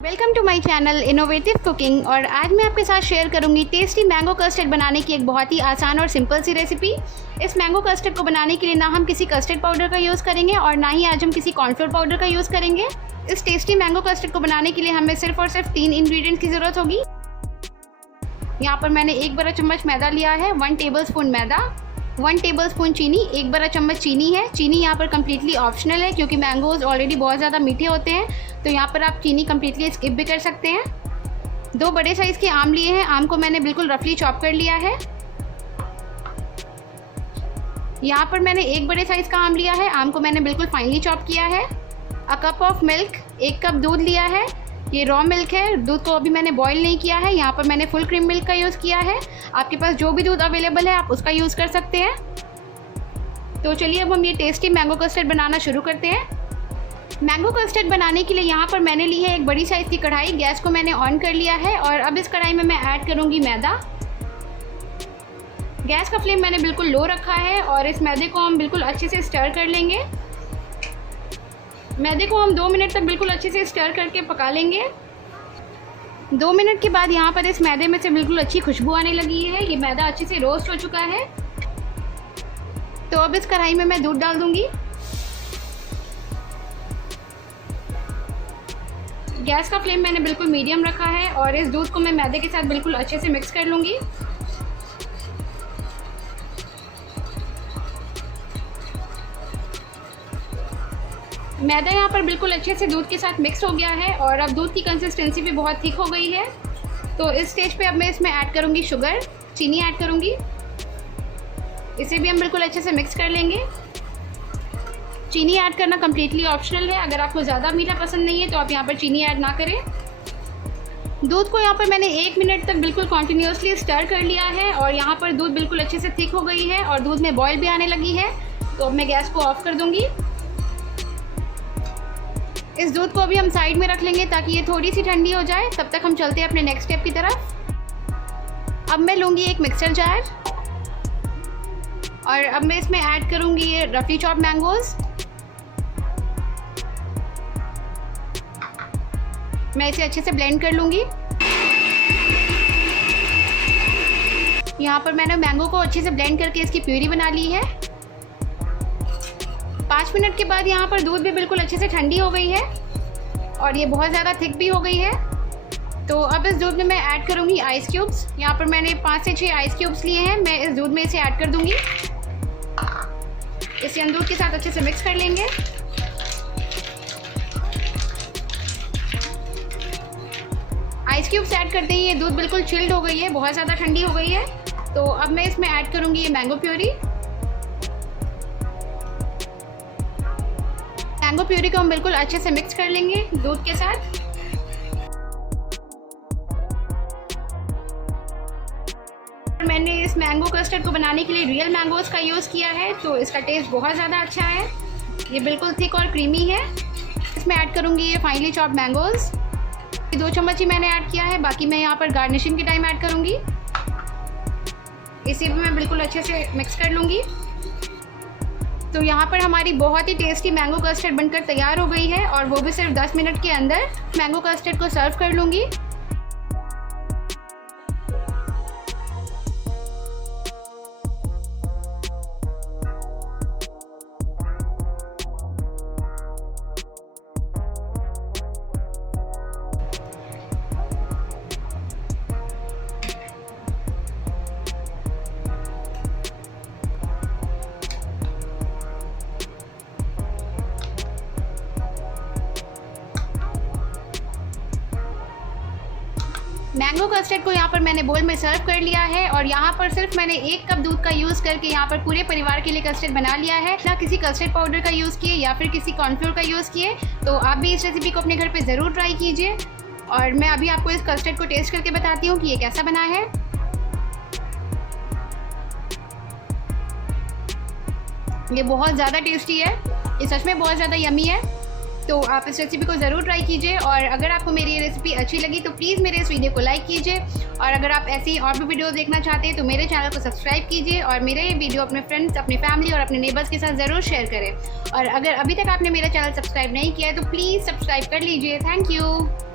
Welcome to my channel innovative cooking. और आज मैं आपके साथ शेयर करूंगी टेस्टी मैंगो कस्टर्ड बनाने की एक बहुत ही आसान और सिंपल सी रेसिपी। इस मैंगो कस्टर्ड को बनाने के लिए ना हम किसी कस्टर्ड पाउडर का यूज़ करेंगे और ना ही आज हम किसी कॉर्नफ्लोर पाउडर का यूज़ करेंगे। इस टेस्टी मैंगो कस्टर्ड को बनाने के लिए हमें सिर्फ और सिर्फ 3 इंग्रेडिएंट्स की ज़रूरत होगी। यहाँ पर मैंने 1 बड़ा चम्मच मैदा लिया है, 1 टेबलस्पून मैदा, 1 टेबलस्पून चीनी, 1 बड़ा चम्मच चीनी है। चीनी यहाँ पर कम्प्लीटली ऑप्शनल है क्योंकि मैंगोज़ ऑलरेडी बहुत ज़्यादा मीठे होते हैं, तो यहाँ पर आप चीनी कम्प्लीटली स्किप भी कर सकते हैं। 2 बड़े साइज़ के आम लिए हैं, आम को मैंने बिल्कुल रफली चॉप कर लिया है। यहाँ पर मैंने 1 बड़े साइज़ का आम लिया है, आम को मैंने बिल्कुल फाइनली चॉप किया है। A cup of milk, 1 cup दूध लिया है। ये रॉ मिल्क है, दूध को अभी मैंने बॉईल नहीं किया है। यहाँ पर मैंने फुल क्रीम मिल्क का यूज़ किया है। आपके पास जो भी दूध अवेलेबल है आप उसका यूज़ कर सकते हैं। तो चलिए अब हम ये टेस्टी मैंगो कस्टर्ड बनाना शुरू करते हैं। मैंगो कस्टर्ड बनाने के लिए यहाँ पर मैंने ली है 1 बड़ी साइज़ की कढ़ाई। गैस को मैंने ऑन कर लिया है और अब इस कढ़ाई में मैं ऐड करूँगी मैदा। गैस का फ्लेम मैंने बिल्कुल लो रखा है और इस मैदे को हम बिल्कुल अच्छे से स्टर कर लेंगे। मैदे को हम 2 मिनट तक बिल्कुल अच्छे से स्टर करके पका लेंगे। 2 मिनट के बाद यहाँ पर इस मैदे में से बिल्कुल अच्छी खुशबू आने लगी है। ये मैदा अच्छे से रोस्ट हो चुका है। तो अब इस कढ़ाई में मैं दूध डाल दूंगी। गैस का फ्लेम मैंने बिल्कुल मीडियम रखा है और इस दूध को मैं मैदे के साथ बिल्कुल अच्छे से मिक्स कर लूँगी। मैदा यहाँ पर बिल्कुल अच्छे से दूध के साथ मिक्स हो गया है और अब दूध की कंसिस्टेंसी भी बहुत थिक हो गई है। तो इस स्टेज पे अब मैं इसमें ऐड करूँगी शुगर, चीनी ऐड करूँगी। इसे भी हम बिल्कुल अच्छे से मिक्स कर लेंगे। चीनी ऐड करना कम्प्लीटली ऑप्शनल है, अगर आपको ज़्यादा मीठा पसंद नहीं है तो आप यहाँ पर चीनी ऐड ना करें। दूध को यहाँ पर मैंने 1 मिनट तक बिल्कुल कॉन्टीन्यूसली स्टर कर लिया है और यहाँ पर दूध बिल्कुल अच्छे से थिक हो गई है और दूध में बॉयल भी आने लगी है। तो अब मैं गैस को ऑफ कर दूँगी। इस दूध को अभी हम साइड में रख लेंगे ताकि ये थोड़ी सी ठंडी हो जाए। तब तक हम चलते हैं अपने नेक्स्ट स्टेप की तरफ। अब मैं लूँगी एक मिक्सर जार और अब मैं इसमें ऐड करूँगी ये रफली चॉप मैंगोज़। मैं इसे अच्छे से ब्लेंड कर लूँगी। यहाँ पर मैंने मैंगो को अच्छे से ब्लेंड करके इसकी प्यूरी बना ली है। 5 मिनट के बाद यहाँ पर दूध भी बिल्कुल अच्छे से ठंडी हो गई है और ये बहुत ज़्यादा थिक भी हो गई है। तो अब इस दूध में मैं ऐड करूँगी आइस क्यूब्स। यहाँ पर मैंने 5 से 6 आइस क्यूब्स लिए हैं। मैं इस दूध में इसे ऐड कर दूँगी। इसे हम दूध के साथ अच्छे से मिक्स कर लेंगे। आइस क्यूब्स ऐड करते ही ये दूध बिल्कुल चिल्ड हो गई है, बहुत ज़्यादा ठंडी हो गई है। तो अब मैं इसमें ऐड करूँगी ये मैंगो प्यूरी। मैंगो प्यूरी को हम बिल्कुल अच्छे से मिक्स कर लेंगे दूध के साथ। मैंने इस मैंगो कस्टर्ड को बनाने के लिए रियल मैंगोज़ का यूज़ किया है, तो इसका टेस्ट बहुत ज़्यादा अच्छा है। ये बिल्कुल थिक और क्रीमी है। इसमें ऐड करूँगी ये फाइनली चॉप्ड मैंगोज़। 2 चम्मच ही मैंने ऐड किया है, बाकी मैं यहाँ पर गार्निशिंग के टाइम ऐड करूँगी। इसे भी मैं बिल्कुल अच्छे से मिक्स कर लूँगी। तो यहाँ पर हमारी बहुत ही टेस्टी मैंगो कस्टर्ड बनकर तैयार हो गई है और वो भी सिर्फ 10 मिनट के अंदर। मैंगो कस्टर्ड को सर्व कर लूँगी। मैंगो कस्टर्ड को यहाँ पर मैंने बोल में सर्व कर लिया है और यहाँ पर सिर्फ मैंने 1 कप दूध का यूज़ करके यहाँ पर पूरे परिवार के लिए कस्टर्ड बना लिया है। ना किसी कस्टर्ड पाउडर का यूज़ किए या फिर किसी कॉर्नफ्लोर का यूज़ किए। तो आप भी इस रेसिपी को अपने घर पे ज़रूर ट्राई कीजिए और मैं अभी आपको इस कस्टर्ड को टेस्ट करके बताती हूँ कि ये कैसा बना है। ये बहुत ज़्यादा टेस्टी है, ये सच में बहुत ज़्यादा यम्मी है। तो आप इस रेसिपी को ज़रूर ट्राई कीजिए और अगर आपको मेरी ये रेसिपी अच्छी लगी तो प्लीज़ मेरे इस वीडियो को लाइक कीजिए और अगर आप ऐसी और भी वीडियो देखना चाहते हैं तो मेरे चैनल को सब्सक्राइब कीजिए और मेरे ये वीडियो अपने फ्रेंड्स, अपने फैमिली और अपने नेबर्स के साथ ज़रूर शेयर करें। और अगर अभी तक आपने मेरा चैनल सब्सक्राइब नहीं किया है तो प्लीज़ सब्सक्राइब कर लीजिए। Thank you.